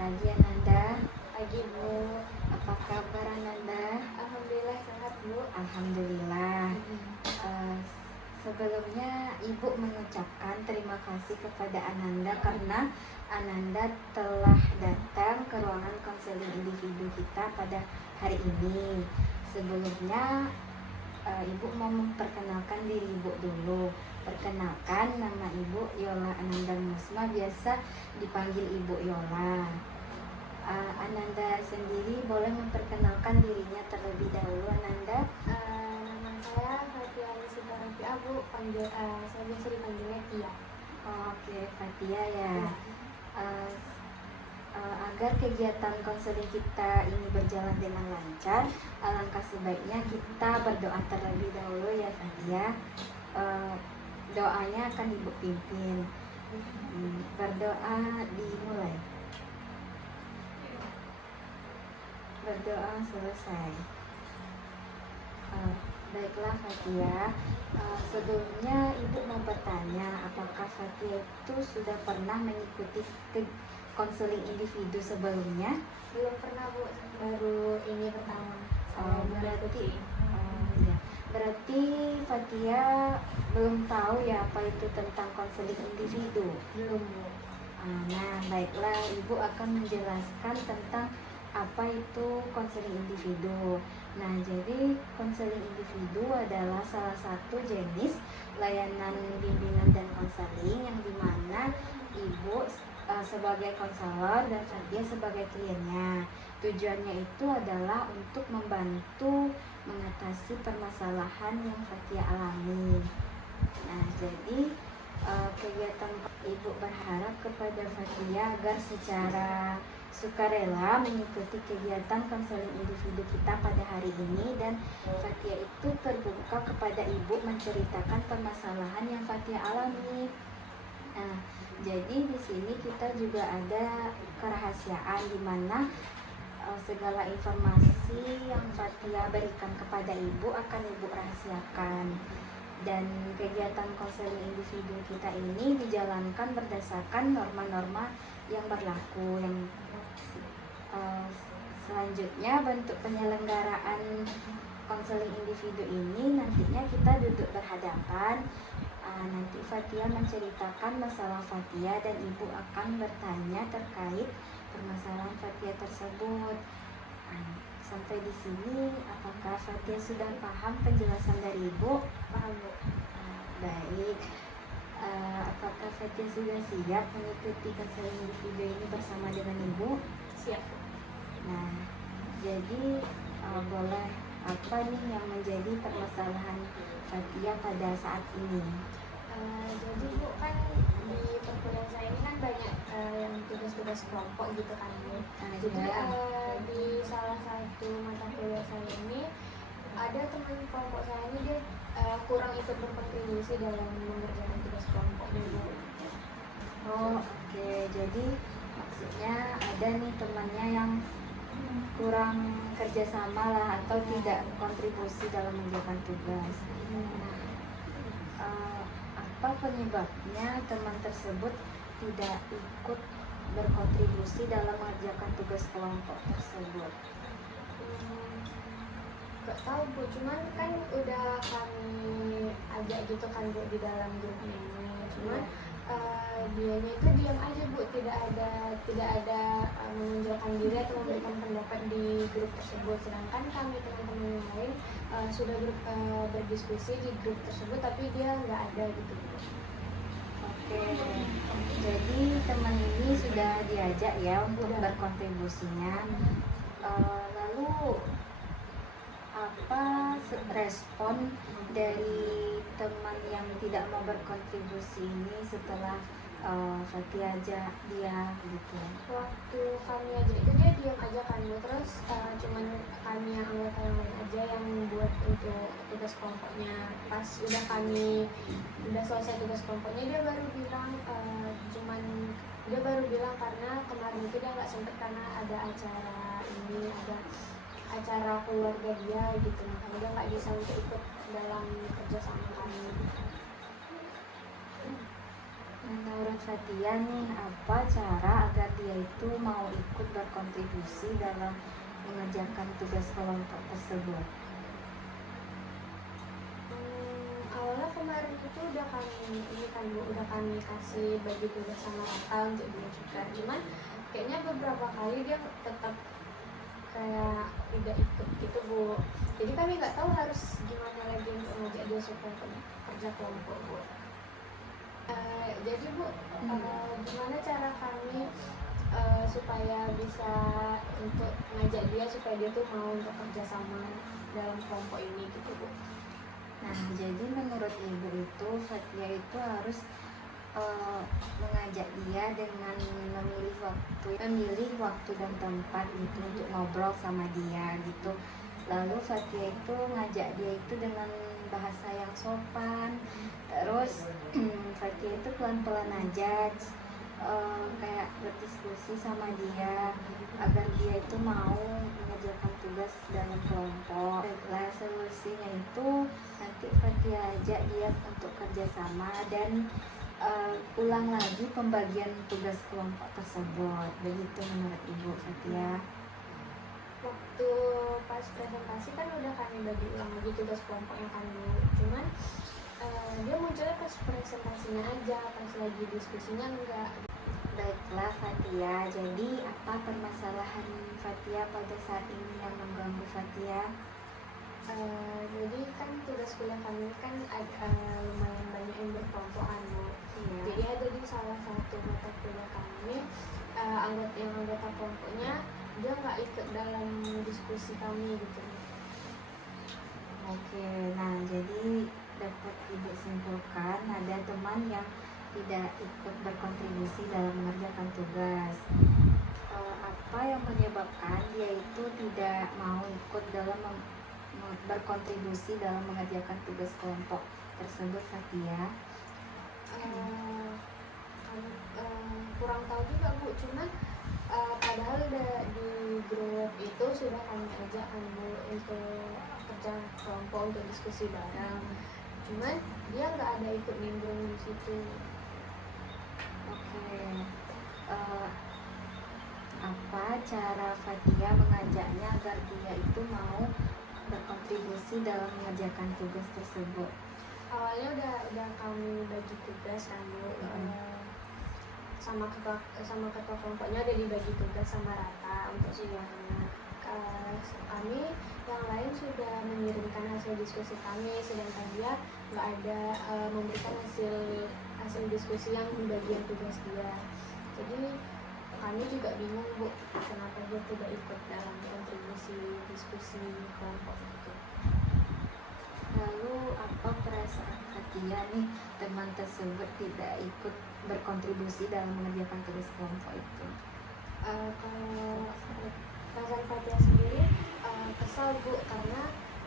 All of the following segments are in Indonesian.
Pagi Ananda, Pagi Bu. apa kabar Ananda? Alhamdulillah sehat Bu. Alhamdulillah. Sebelumnya Ibu mengucapkan terima kasih kepada Ananda karena Ananda telah datang ke ruangan konseling individu kita pada hari ini. Sebelumnya Ibu mau memperkenalkan diri Ibu dulu. Perkenalkan, nama Ibu Yola Ananda Musma, biasa dipanggil Ibu Yola. Ananda sendiri boleh memperkenalkan dirinya terlebih dahulu, Ananda. Nama saya Fatia Nisita Bu. Saya biasa dipanggilnya Tia. Oke, Fatia ya. Agar kegiatan konseling kita ini berjalan dengan lancar, alangkah sebaiknya kita berdoa terlebih dahulu ya Fatia. Doanya akan Ibu pimpin. Berdoa dimulai. Berdoa selesai. Baiklah Fatia, sebelumnya Ibu mau bertanya, apakah Fatia itu sudah pernah mengikuti konseling individu sebelumnya? Belum pernah Bu, baru ini pertama. Berarti Fatia belum tahu ya apa itu tentang konseling individu? Belum Bu. Nah, baiklah, Ibu akan menjelaskan tentang apa itu konseling individu. Nah, jadi konseling individu adalah salah satu jenis layanan bimbingan dan konseling yang dimana Ibu sebagai konselor dan Fatia sebagai kliennya. Tujuannya itu adalah untuk membantu mengatasi permasalahan yang Fatia alami. Nah, jadi kegiatan Ibu berharap kepada Fatia agar secara sukarela mengikuti kegiatan konseling individu kita pada hari ini, dan Fatia itu terbuka kepada Ibu menceritakan permasalahan yang Fatia alami. Nah, jadi di sini kita juga ada kerahasiaan di mana segala informasi yang Fatia berikan kepada Ibu akan Ibu rahasiakan. Dan kegiatan konseling individu kita ini dijalankan berdasarkan norma-norma yang berlaku. Yang selanjutnya, bentuk penyelenggaraan konseling individu ini nantinya kita duduk berhadapan. Nanti Fatia menceritakan masalah Fatia dan Ibu akan bertanya terkait permasalahan Fatia tersebut. Sampai di sini, apakah Fatia sudah paham penjelasan dari Ibu? Paham Bu. Baik. Apakah Fatia sudah siap mengikuti konseling individu ini bersama dengan Ibu? Siap Bu. Nah, jadi boleh apa nih yang menjadi permasalahan Fatia pada saat ini? Jadi Bu, kan di perkuliahan saya ini kan banyak yang tugas-tugas kelompok gitu kan Bu. Jadi di salah satu mata kuliah saya ini ada teman kelompok saya ini dia kurang ikut berkontribusi dalam mengerjakan tugas kelompok Bu. Oke. Jadi maksudnya ada nih temannya yang kurang kerjasama lah atau tidak kontribusi dalam mengerjakan tugas. Apa penyebabnya teman tersebut tidak ikut berkontribusi dalam mengerjakan tugas kelompok tersebut? Gak tahu Bu, cuman kan udah kami ajak gitu kan Bu di dalam grup ini. Cuman dianya itu diam aja Bu, tidak ada menunjukkan diri atau memberikan pendapat di grup tersebut. Sedangkan kami teman-teman yang lain sudah berdiskusi di grup tersebut, tapi dia nggak ada gitu Bu. Oke, jadi teman ini sudah diajak ya untuk berkontribusinya. Lalu apa respon dari teman yang tidak mau berkontribusi ini setelah Fatia ajak dia gitu? Waktu kami ajak itu dia diam aja kan Bu, terus cuman kami yang anggota yang lain aja yang buat untuk tugas kelompoknya. Pas udah selesai tugas kelompoknya, dia baru bilang karena kemarin itu dia nggak sempet karena ada acara keluarga dia gitu, makanya dia nggak bisa untuk ikut dalam kerja sama kami. Menurut Fatia nih, apa cara agar dia itu mau ikut berkontribusi dalam mengerjakan tugas kelompok tersebut? Awalnya kemarin itu udah kami ini kan Bu, udah kami kasih bagi tugas sama Rata untuk dia juga. Cuman kayaknya beberapa kali dia tetap kayak tidak ikut gitu Bu. Jadi kami nggak tahu harus gimana lagi untuk ngajak dia supaya kerja kelompok Bu. Jadi Bu, gimana cara kami supaya bisa untuk ngajak dia supaya dia tuh mau untuk kerja sama dalam kelompok ini gitu Bu. Nah, jadi menurut ibu itu Fatia itu harus mengajak dia dengan memilih waktu dan tempat gitu untuk ngobrol sama dia gitu. Lalu Fatia itu ngajak dia itu dengan bahasa yang sopan. Terus Fatia itu pelan-pelan aja kayak berdiskusi sama dia agar dia itu mau mengerjakan tugas dalam kelompok. Setelah solusinya itu nanti Fatia ajak dia untuk kerjasama dan ulang lagi pembagian tugas kelompok tersebut. Begitu menurut Ibu Fatia. Waktu pas presentasi kan udah kami bagi ulang lagi tugas kelompok yang kami buat. Cuman dia munculnya pas presentasinya aja, pas lagi diskusinya enggak. Baiklah Fatia, jadi apa permasalahan Fatia pada saat ini yang mengganggu Fatia? Jadi kan tugas kuliah kami kan lumayan banyak yang berkelompokan Bu. Iya. Jadi ada di salah satu mata kuliah kami anggota kelompoknya dia nggak ikut dalam diskusi kami gitu. Oke, nah jadi dapat Ibu simpulkan ada teman yang tidak ikut berkontribusi dalam mengerjakan tugas. Apa yang menyebabkan dia itu tidak mau ikut dalam berkontribusi dalam mengerjakan tugas kelompok tersebut Fatia? Kurang tahu juga Bu, cuman padahal di grup itu sudah kami ajak kan Bu untuk kerja kelompok untuk diskusi bareng. Cuman dia nggak ada ikut nimbrung di situ. Oke. Apa cara Fatia mengajaknya agar dia itu mau berkontribusi dalam mengerjakan tugas tersebut? Awalnya udah kami bagi tugas kan Bu. Sama ketua kelompoknya udah dibagi tugas sama Rata untuk semuanya. Kami yang lain sudah mengirimkan hasil diskusi kami, sedangkan dia nggak ada memberikan hasil diskusi yang di bagian tugas dia. Jadi kami juga bingung Bu, kenapa dia tidak ikut dalam kontribusi diskusi kelompok itu. Lalu apa perasaan Fatia nih teman tersebut tidak ikut berkontribusi dalam mengerjakan tugas kelompok itu? Kalau perasaan Fatia sendiri kesal Bu, karena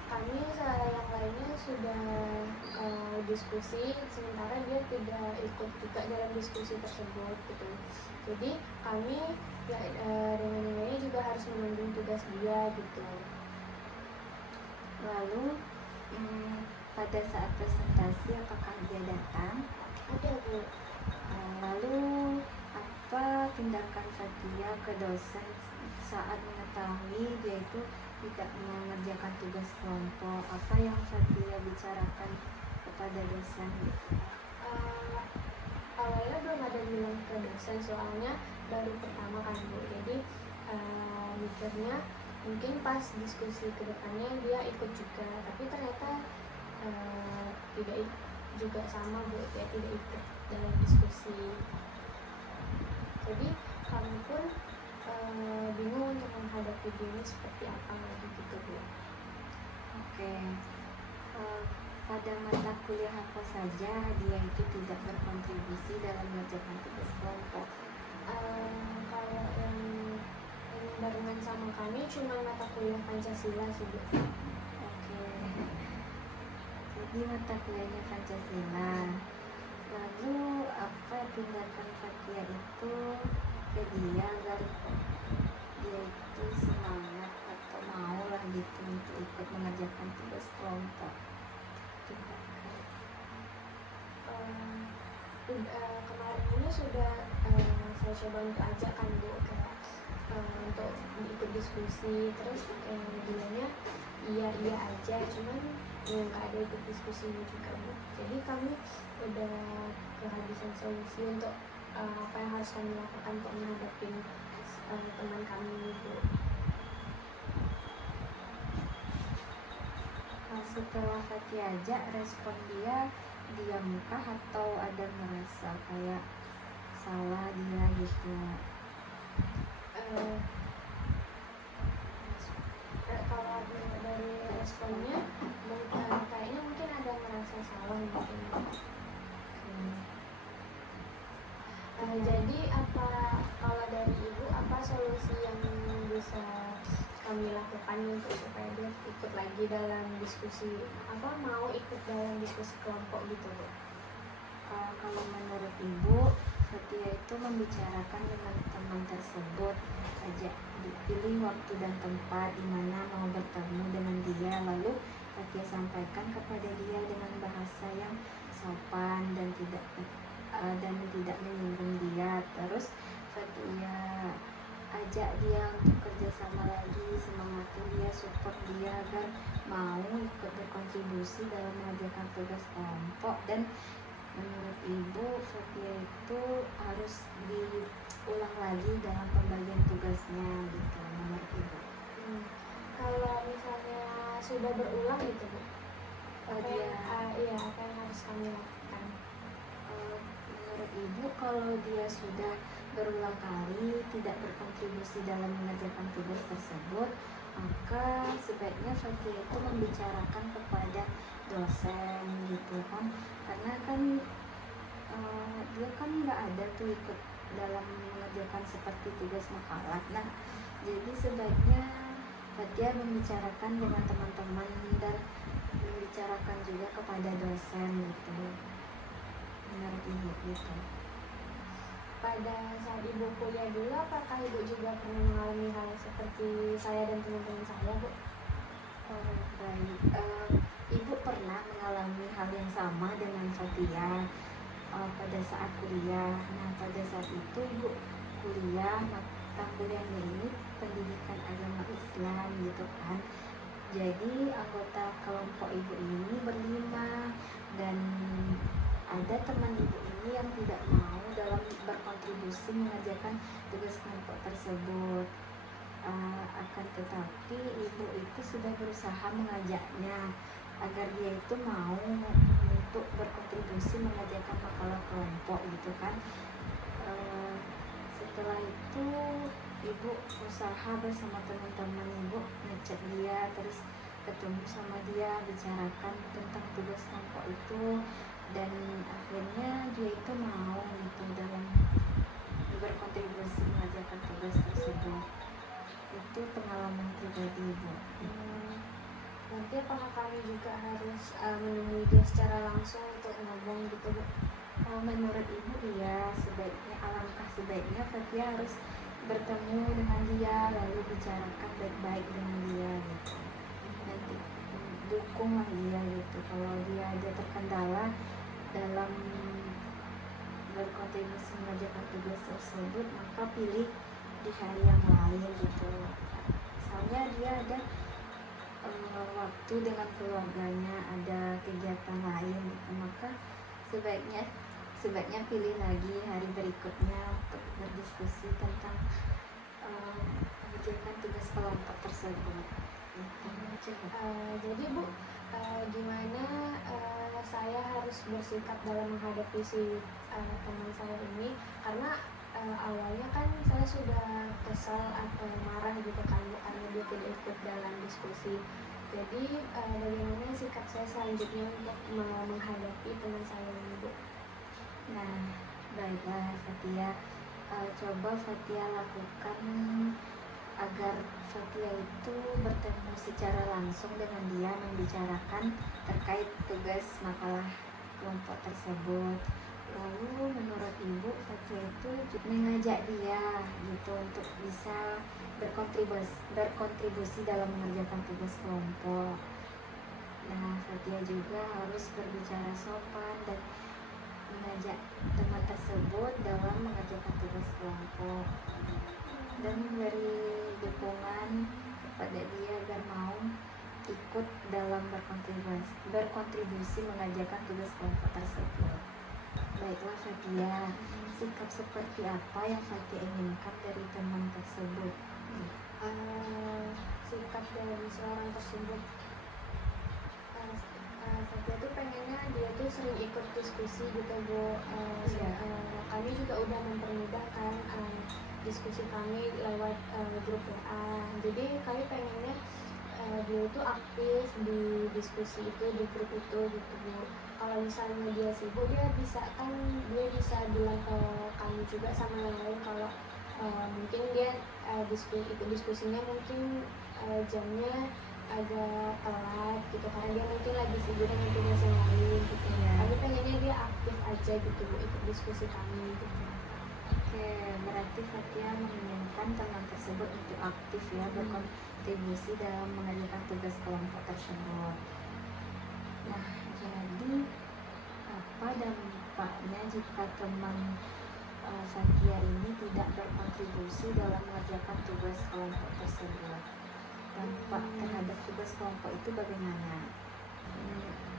kami yang lainnya sudah diskusi sementara dia tidak ikut juga dalam diskusi tersebut gitu. Jadi kami ya, dengan yang lainnya juga harus menunggu tugas dia gitu. Lalu pada saat presentasi apakah dia datang? Ada Bu. Lalu apa tindakan Fatia ke dosen saat mengetahui dia itu tidak mengerjakan tugas kelompok? Apa yang Fatia bicarakan kepada dosen? Awalnya belum ada bilang ke dosen, soalnya baru pertama kan Bu. Jadi mikirnya mungkin pas diskusi ke depannya dia ikut juga, tapi ternyata tidak juga sama Bu, dia tidak ikut dalam diskusi. Jadi kami pun bingung untuk menghadapi ini seperti apa lagi gitu Bu. Oke. Pada mata kuliah apa saja dia itu tidak berkontribusi dalam mengerjakan tugas kelompok? Kalau yang barengan sama kami cuma mata kuliah Pancasila sih Bu. Oke. Jadi mata kuliahnya Pancasila. Lalu apa tindakan Fatia itu ke dia agar dia itu semangat atau mau lah gitu untuk ikut mengerjakan tugas kelompok? kemarin ini sudah saya coba untuk ajak kan Bu, kayak untuk ikut diskusi, terus bilangnya iya aja, cuman nggak ada ikut diskusinya juga Bu. Jadi kami udah kehabisan solusi untuk apa yang harus kami lakukan untuk menghadapi teman kami ini Bu. Setelah Fatia ajak, respon dia diamkah atau ada merasa kayak salah dia gitu? Kalau dari responnya kayaknya mungkin ada merasa salah mungkin. Jadi apa kalau dari Ibu apa solusi yang bisa kami lakukan untuk supaya dia ikut lagi dalam diskusi, apa mau ikut dalam diskusi kelompok gitu Bu? Kalau menurut Ibu, Fatia itu membicarakan dengan teman tersebut, ajak dipilih waktu dan tempat di mana mau bertemu dengan dia, lalu Fatia sampaikan kepada dia dengan bahasa yang sopan dan tidak menyinggung dia. Terus Fatia ajak dia untuk kerjasama lagi, semangati dia, support dia agar mau ikut berkontribusi dalam mengerjakan tugas kelompok. Dan menurut Ibu, Fatia itu harus diulang lagi dalam pembagian tugasnya gitu, menurut Ibu. Kalau misalnya sudah berulang gitu Bu, apa yang harus kami lakukan? Menurut Ibu, kalau dia sudah berulang kali tidak berkontribusi dalam mengerjakan tugas tersebut, maka sebaiknya Fatia itu membicarakan kepada dosen gitu kan, karena kan dia kan nggak ada tuh ikut dalam mengerjakan seperti tugas makalah. Nah, jadi sebaiknya Fatia membicarakan dengan teman-teman dan membicarakan juga kepada dosen gitu, menurut Ibu gitu. Pada saat Ibu kuliah dulu, apakah Ibu juga pernah mengalami hal seperti saya dan teman-teman saya Bu? Baik, Ibu pernah mengalami hal yang sama dengan Fatia pada saat kuliah. Nah, pada saat itu Ibu kuliah, mata kuliahnya ini pendidikan agama Islam gitu kan. Jadi anggota kelompok Ibu ini berlima, dan ada teman Ibu ini yang tidak mau dalam berkontribusi mengerjakan tugas kelompok tersebut. Akan tetapi Ibu itu sudah berusaha mengajaknya agar dia itu mau untuk berkontribusi mengerjakan makalah kelompok gitu kan. Setelah itu Ibu usaha bersama teman-teman Ibu ngecek dia, terus ketemu sama dia, bicarakan tentang tugas kelompok itu, dan akhirnya dia itu mau gitu dalam berkontribusi mengerjakan tugas tersebut. Itu pengalaman pribadi Ibu. Nanti apakah kami juga harus menemui dia secara langsung untuk ngomong gitu Bu? Menurut Ibu iya, alangkah sebaiknya Fatia harus bertemu dengan dia, lalu bicarakan baik-baik dengan dia gitu. Nanti dukunglah dia gitu. Kalau dia ada terkendala dalam berkontribusi mengerjakan tugas tersebut, maka pilih di hari yang lain gitu. Misalnya dia ada waktu dengan keluarganya, ada kegiatan lain gitu, maka sebaiknya pilih lagi hari berikutnya untuk berdiskusi tentang mengerjakan tugas kelompok tersebut. Jadi Bu, gimana saya harus bersikap dalam menghadapi si teman saya ini, karena awalnya kan saya sudah kesal atau marah gitu kan Bu, karena dia tidak ikut dalam diskusi. Jadi bagaimana sikap saya selanjutnya untuk menghadapi teman saya ini Bu? Nah, baiklah Fatia, coba Fatia lakukan agar Fatia itu bertemu secara langsung dengan dia, membicarakan terkait tugas makalah kelompok tersebut. Lalu menurut Ibu, Fatia itu mengajak dia gitu untuk bisa berkontribusi dalam mengerjakan tugas kelompok. Nah, Fatia juga harus berbicara sopan dan mengajak teman tersebut dalam mengerjakan tugas kelompok dan memberi dukungan kepada dia agar mau ikut dalam berkontribusi mengerjakan tugas kelompok tersebut. Baiklah Fatia, sikap seperti apa yang Fatia inginkan dari teman tersebut? Sikap dari seorang tersebut, Fatia tuh pengennya dia tuh sering ikut diskusi gitu Bu. Kami juga udah mempermudahkan diskusi kami lewat grup WA. Jadi kami pengennya dia itu aktif di diskusi itu, di grup itu gitu Bu. Kalau misalnya dia sibuk, dia bisa bilang ke kami juga sama yang lain kalau mungkin dia ikut diskusinya mungkin jamnya agak telat gitu karena dia mungkin lagi sibuk dengan tugas yang lain gitu. Kami pengennya dia aktif aja gitu Bu, ikut diskusi kami gitu. Oke, berarti Fatia menginginkan teman tersebut untuk aktif ya, berkontribusi dalam mengerjakan tugas kelompok tersebut. Nah, jadi apa dampaknya jika teman Fatia ini tidak berkontribusi dalam mengerjakan tugas kelompok tersebut? Dampak terhadap tugas kelompok itu bagaimana?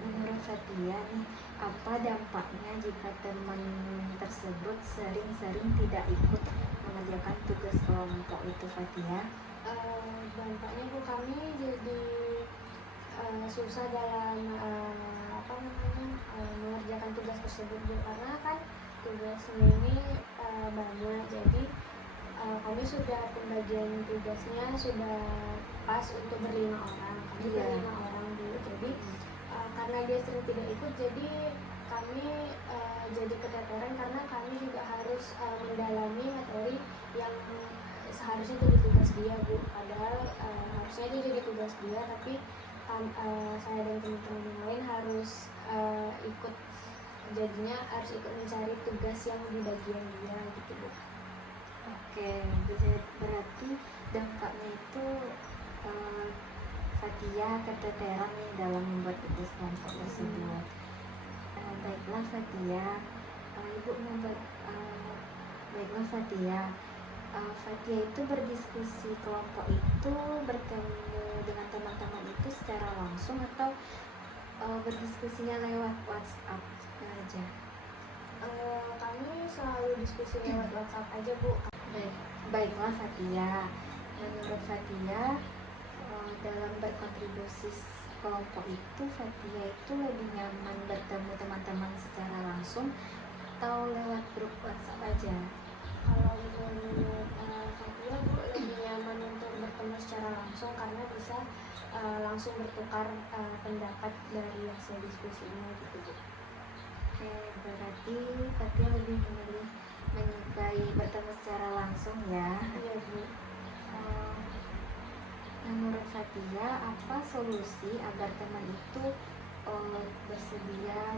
Menurut Fatia nih, apa dampaknya jika teman tersebut sering-sering tidak ikut mengerjakan tugas kelompok itu Fatia? Dampaknya Bu, kami jadi susah dalam mengerjakan tugas tersebut Bu, karena kan tugasnya ini banyak, jadi kami sudah pembagian tugasnya sudah pas untuk berlima orang, berlima orang Bu. Jadi karena dia sering tidak ikut, jadi kami jadi keteteran karena kami juga harus mendalami materi yang seharusnya jadi tugas dia Bu. Padahal harusnya itu jadi tugas dia, tapi saya dan teman-teman yang lain harus ikut, jadinya harus ikut mencari tugas yang di bagian dia gitu Bu. Oke, berarti dampaknya itu Fatia keteteran nih dalam membuat tugas kelompok tersebut. Baiklah Fatia, Ibu membuat baiklah Fatia. Fatia itu berdiskusi kelompok itu bertemu dengan teman-teman itu secara langsung atau berdiskusinya lewat WhatsApp aja? Kami selalu diskusi lewat WhatsApp aja Bu. Baiklah Fatia, menurut Fatia dalam berkontribusi kelompok itu Fatia itu lebih nyaman bertemu teman-teman secara langsung atau lewat grup WhatsApp aja? Kalau menurut Fatia Bu, lebih nyaman untuk bertemu secara langsung karena bisa langsung bertukar pendapat dari hasil diskusinya gitu Bu. Oke, berarti Fatia lebih menyukai bertemu secara langsung ya? Iya Bu. Menurut Fatia, apa solusi agar teman itu bersedia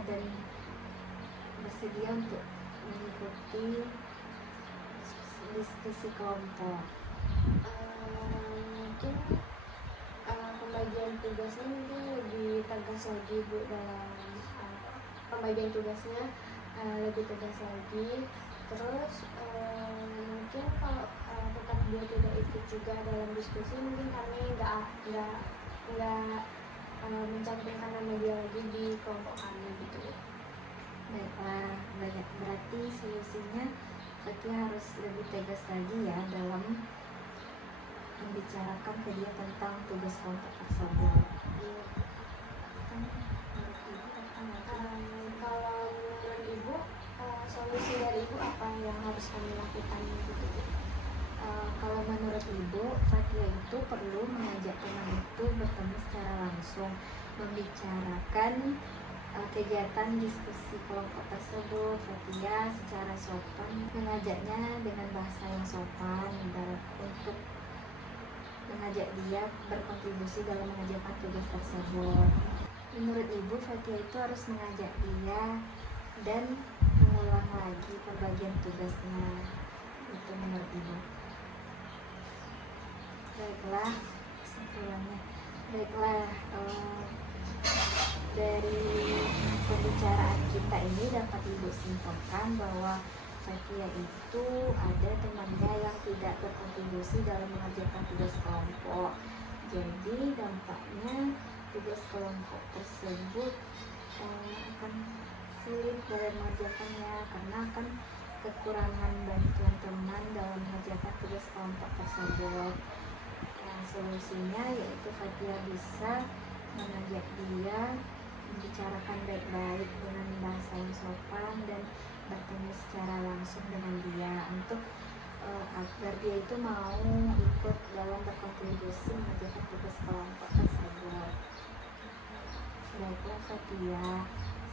untuk mengikuti diskusi kelompok? Mungkin pembagian tugasnya mungkin lebih tegas lagi Bu, dalam pembagian tugasnya lebih tegas lagi. Terus mungkin kalau tetap dia tidak ikut juga dalam diskusi, mungkin kami nggak mencantumkan nama dia lagi di kelompok kami gitu. Baiklah, berarti solusinya Fatia harus lebih tegas lagi ya dalam membicarakan ke dia tentang tugas kelompok tersebut. Kalau menurut Ibu, solusi dari Ibu apa yang harus kami lakukan gitu? Kalau menurut Ibu, Fatia itu perlu mengajak teman itu bertemu secara langsung, membicarakan kegiatan diskusi kelompok tersebut. Fatia secara sopan mengajaknya dengan bahasa yang sopan untuk mengajak dia berkontribusi dalam mengerjakan tugas tersebut. Menurut Ibu, Fatia itu harus mengajak dia dan mengulang lagi pembagian tugasnya. Itu menurut Ibu. Baiklah, kesimpulannya. Baiklah, dari pembicaraan kita ini dapat Ibu simpulkan bahwa Fatia itu ada temannya yang tidak berkontribusi dalam mengerjakan tugas kelompok. Jadi dampaknya tugas kelompok tersebut akan sulit dalam mengerjakannya karena akan kekurangan bantuan teman dalam mengerjakan tugas kelompok tersebut. Solusinya yaitu Fatia bisa mengajak dia membicarakan baik-baik dengan bahasa yang sopan dan bertemu secara langsung dengan dia untuk agar dia itu mau ikut dalam berkontribusi mengerjakan tugas kelompok tersebut. Baiklah Fatia,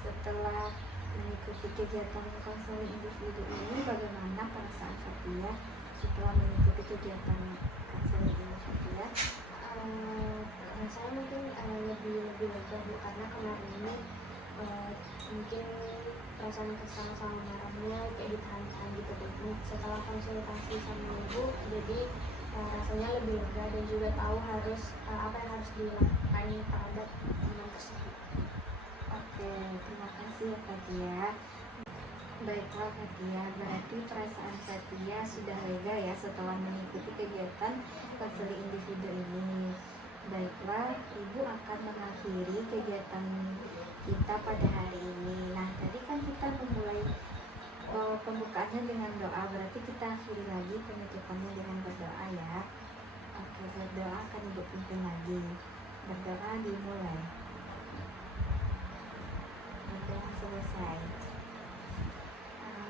setelah mengikuti kegiatan konseling individu ini, bagaimana perasaan Fatia setelah mengikuti kegiatan konseling ini Fatia? Saya mungkin lebih lega Bu, karena kemarin ini mungkin perasaan sama-sama marahnya kayak ditahan-tahan gitu Bu. Setelah konsultasi sama Ibu, jadi rasanya lebih lega dan juga tahu harus apa yang harus dilakukan terhadap teman tersebut. Oke, terima kasih ya Fatia. Baiklah Fatia, berarti perasaan Fatia sudah lega ya setelah mengikuti kegiatan konseling individu ini. Baiklah, Ibu akan mengakhiri kegiatan kita pada hari ini. Nah, tadi kan kita memulai pembukaannya dengan doa, berarti kita akhiri lagi penutupannya dengan berdoa ya. Oke, berdoa akan Ibu pimpin lagi. Berdoa dimulai. Berdoa selesai.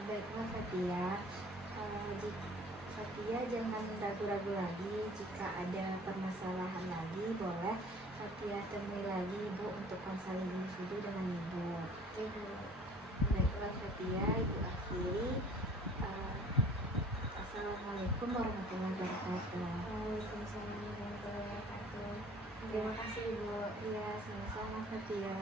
Baiklah Fatia, Fatia jangan ragu-ragu lagi. Jika ada permasalahan lagi, boleh Fatia temui lagi Ibu untuk konseling individu dengan Ibu. Baiklah Fatia, Ibu akhiri. Assalamualaikum warahmatullahi wabarakatuh. Waalaikumsalam warahmatullahi wabarakatuh. Terima kasih Ibu. Ya, sama-sama Fatia.